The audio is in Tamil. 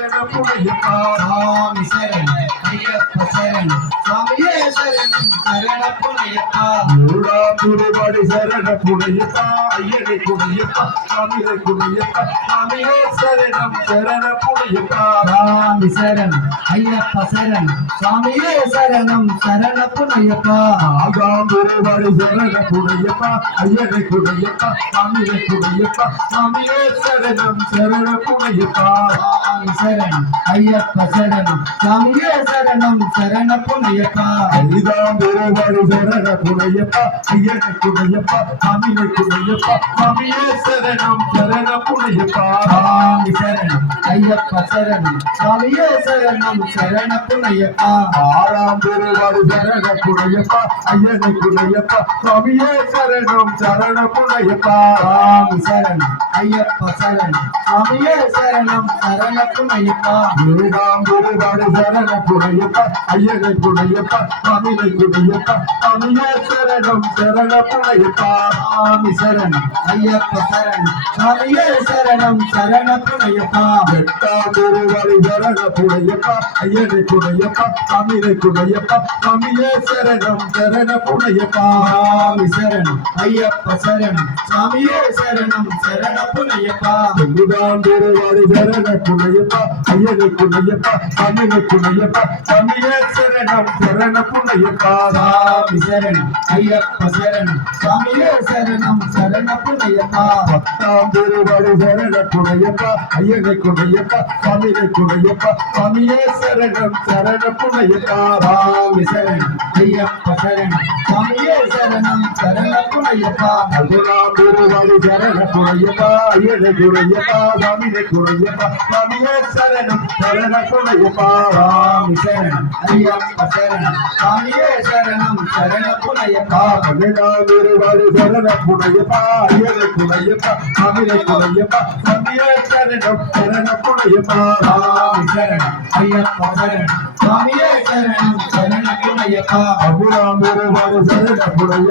புனையப்பா சாமி சரணம் ஐயப்ப சரணம் சாமியே சரணம் சரண புனையப்பா மூடாம் திருவாடி சரண புனையப்பா ஐயனை புனையப்பா சாமியை புனையப்பா சாமியே சரணம் சரண புனையப்பா சாமி சரணம் ஐயப்ப சரணம் சாமியே சரணம் சரண புனையப்பா ஆகாம் திருவாடி சரண புனையப்பா ஐயனை புனையப்பா சாமியை புனையப்பா சாமியே சரணம் சரண புனையப்பா சாமி சரணம் ஐயப்ப சரணம் சாமியே சரணம் சரண புனையப்பா ஐதாம் திருவாடி சரண புனையப்பா ஐயனை புனையப்பா சாமியை புனையப்பா சாமியே சரணம் சரண புனையப்பா சாமி சரணம் ஐயப்ப சரணம் சாமியே சரணம் சரண புனையப்பா ஆறாம் திருவாடி சரண புனையப்பா ஐயனை புனையப்பா சாமியே சரணம் சரண புனையப்பா சாமி சரணம் ஐயப்ப சரணம் சாமியே சரணம் சரண புனையப்பா ஏழாம் திருவாடி சரண புனையப்பா ஐயனை புனையப்பா சாமியை புனையப்பா சாமியே சரணம் சரண புனையப்பா சாமி சரணம் ஐயப்ப சரணம் சாமியே சரணம் சரண புனையப்பா எட்டாம் திருவாடி சரண புனையப்பா ஐயனை புனையப்பா சாமியை புனையப்பா சாமியே சரணம் சரண புனையப்பா சாமி சரணம் ஐயப்ப சரணம் சாமியே சரணம் சரண புனையப்பா ஒன்பதாம் திருவாடி சரண புனையப்பா ஐயனை புனையப்பா சாமியை புனையப்பா சாமியே சரணம் சரண புனையப்பா சாமி சரணம் ஐயப்ப சரணம் சாமியே சரணம் சரண புனையப்பா பத்தாம் திருவாடி சரண புனையப்பா ஐயனை புனையப்பா சாமியை புனையப்பா சாமியே சரணம் சரண புனையப்பா சாமி சரணம் ஐயப்ப சரணம் சாமியே சரணம் சரண புனையப்பா பதினாம் திருவாடி சரண புனையப்பா ஐயனை புனையப்பா சாமியை புனையப்பா சாமியே சரணம் சரண புனையப்பா சாமி சரணம் ஐயப்ப சரணம் சாமியே சரணம் சரண புனையப்பா பதினாம் திருவாடி சரண புனையப்பா ஐயனை புனையப்பா சாமியை புனையப்பா சாமியே சரணம் சரண புனையப்பா சாமி சரணம் ஐயப்ப சரணம் சாமியே சரணம் சரண புனையப்பா அபுராம் திருவாடி சரண புனையப்பா